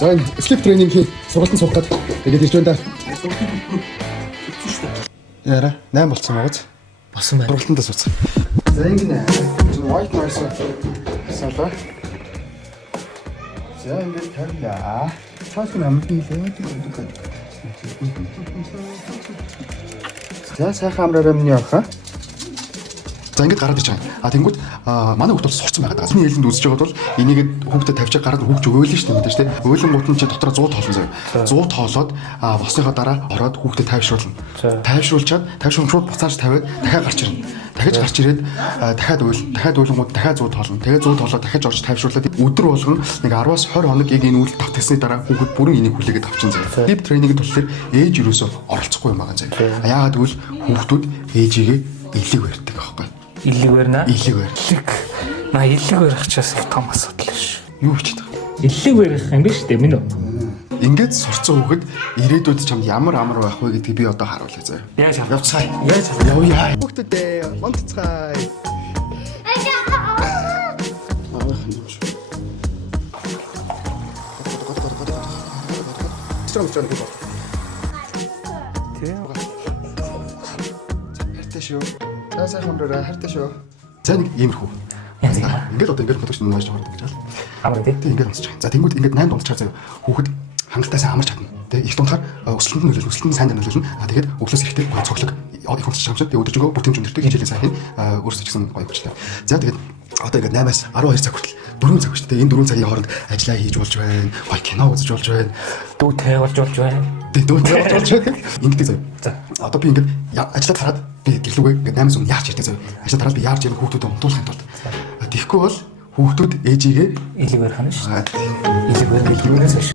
За sleep training-ийн сургалтанд суух гээд тэгээд ирж байна да. Яра 8 болцсон байгаа ч. Босон байна. Сургалтандаа сууцгаа. За ингэнэ. White noise салаа. За ингээд тавьлаа. Цааш нь амт хийлээ. За сайхан амраараа миний авах. За ингээд гараад ич байгаа. Тэнгүүд манай хүүхд бол сурцсан байгаа. Асны хэлэнд үзэж байгаад бол энийг хүүхдэд тавьчих гараад хүүхд өөлөн шүү дээ мэдээж тий. Өөлөнгүүд нь чи дотроо 100 тоолно заяа. 100 тоолоод босныхоо дараа ороод хүүхдэд тайвшруулна. Тайвшруулчаад шууд буцааж тавиад дахиад гарч ирнэ. Дахиж гарч ирээд дахиад өөлөнгүүд дахиад 100 тоолно. Тэгээд 100 тоолоод дахиж орж тайвшруулаад өдөр болгон нэг 10-аас 20 хоног яг энэ үйл тавтсны дараа хүүхд бүрэн энийг хүлээгээд авчин заяа. Deep training-ийн тулд ээж юусоо оролцохгүй юм байгаа заяа. Яагаад гэвэл хүүхдүүд ээжигээ илэг барьдаг аахгүй. Илэг барина. Илэг барь. На илэг барих ч бас их том асуудал ш. Юу хийчих вэ? Илэг барих юм биш үү минь үү? Ингээд сурцсан хүүхэд ирээдүйд чамд ямар амар байх вэ гэдгийг би одоо харуулъя заяа. Яаж харах? Явцгаая. Яаж харах? Явъя. Хүүхдүүдээ монтцгаая. Хайртай шүү. За сайхан хамраарай. Хайртай шүү. За нэг иймэрхүү. Ингээд одоо ингээд бодож нугаж байгаа гэж байна. Амар тий. Ингээд онцож байгаа. За тэнгууд ингээд 8 дундчаар заяа. Хүүхэд хангалттай сайн амарч чадна. Тэгээ их дундахаар өсөлтөнд нөлөөлнө. Өсөлтөнд сайн нөлөөлнө. Тэгээд өглөөс эрэхтэй гоё цоглог их онцож байгаа юм шиг. Тэгээ өдөржингөө бүтээмж өндөртэй хичээлээ сайн хийн. Өөрсдөө ч гэсэн гоё болчихлаа. За тэгээд одоо ингээд 8-аас 12 цаг хүртэл 4 цаг шүү дээ. Энэ 4 цагийн хооронд ажиллаа хийж болж байна. Гоё кино үзэж болж байна. Дүү тавиулж болж байна. Тэгээ дүү тавиулж болж байна. Ингээд заяа. За одоо би ингээд ажиллаад хараад би гэрлүүгээ ингээд 8-аас өмнө яарч ирдэ заяа. Ажиллаад хараад би яарч ирэх хүүхдүүдэд унтуулахын тулд. Тэгэхгүй бол хүүхдүүд ээжигээ илэг барих нь ш. Илэг барих нь юунаас ш.